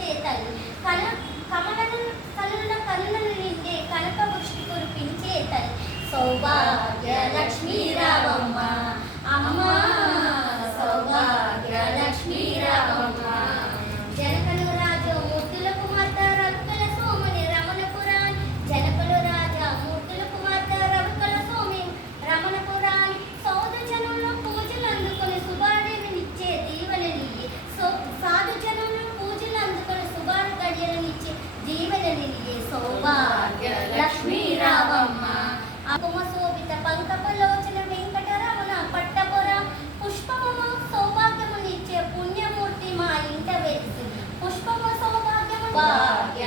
దీవించే తల్లి కరుణలు నిండే కనక వృష్టి కురిపించే తల్లి సౌభాగ్య లక్ష్మీ రావమ్మ అమ్మ సౌభాగ్య లక్ష్మీ రావమ్మ జనకలు రాజు మూర్తుల కుమార్తె రవికల సోమని రమణపురాణి జనకలు రాజా మూర్తుల కుమార్తె రవికల సోమి రమణపురాణి సౌద జనంలో పూజలు అందుకొని శుభాడినిచ్చే దీవెననియ్యి సాధు జనంలో పూజలు అందుకొని శుభార గడియలనిచ్చే దీవెననియ్యి సౌభాగ్య లక్ష్మీ రావమ్మ కుమశోభిత పంకపలోచన వెంకటరమణ పట్టపుర పుష్పము సౌభాగ్యమునిచ్చే పుణ్యమూర్తి మా ఇంట వెలిసి పుష్పము సౌభాగ్యము భాగ్య